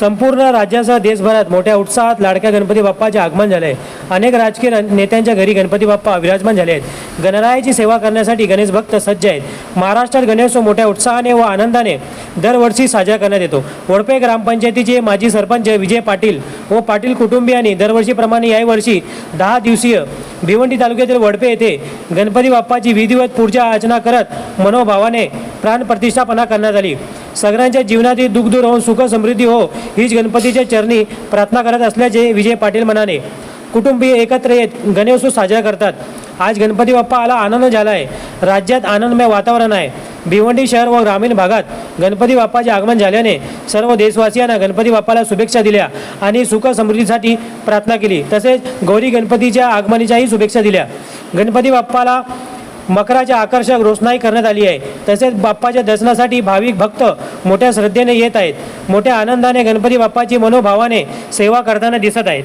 संपूर्ण राज्यासह देशभरात मोठ्या उत्साहात लाडक्या गणपती बाप्पाचे आगमन झाले. आहे अनेक राजकीय नेत्यांच्या घरी गणपती बाप्पा विराजमान झाले आहेत. गणरायाची सेवा करण्यासाठी गणेश भक्त सज्ज आहेत. महाराष्ट्रात गणेशोत्सव मोठ्या उत्साहाने व आनंदाने दरवर्षी साजरा करण्यात येतो. वडपे ग्रामपंचायतीचे माजी सरपंच विजय पाटील व पाटील कुटुंबियांनी दरवर्षीप्रमाणे याही वर्षी दहा दिवसीय भिवंडी तालुक्यातील वडपे येथे गणपती बाप्पाची विधिवत पूजा अर्चना करत मनोभावाने प्राणप्रतिष्ठापना करण्यात आली. सगळ्यांच्या जीवनातील दुःख दूर होऊन सुख समृद्धी हो हीच गणपतीच्या चरणी प्रार्थना करत असल्याचे विजय पाटील म्हणाले. कुटुंबीय एकत्र येत गणेशोत्सव साजरा करतात. आज गणपती बाप्पा आला आनंद झाला आहे राज्यात आनंदमय वातावरण आहे. भिवंडी शहर व ग्रामीण भागात गणपती बाप्पाचे आगमन झाल्याने सर्व देशवासियांना गणपती बाप्पाला शुभेच्छा दिल्या आणि सुख समृद्धीसाठी प्रार्थना केली. तसेच गौरी गणपतीच्या आगमनाच्याही शुभेच्छा दिल्या. गणपती बाप्पाला मकराच्या आकर्षक रोषणाई करण्यात आली आहे. तसेच बाप्पाच्या दर्शनासाठी भाविक भक्त मोठ्या श्रद्धेने येत आहेत. मोठ्या आनंदाने गणपती बाप्पाची मनोभावाने सेवा करताना दिसत आहेत.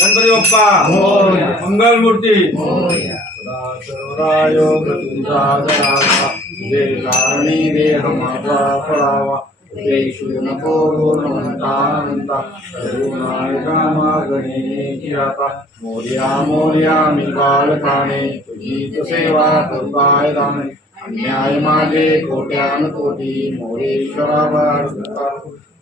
गणपती बाप्पा. मंगल मूर्ती. सदाशिवराय कारणी देह नको गुणवंतानंता करुणायका मागणे आता मोर्या मोर्या मी बालकाने तुझीच सेवा करताय दाने. अन्याय माझे कोट्यान कोटी मोरेश्वरा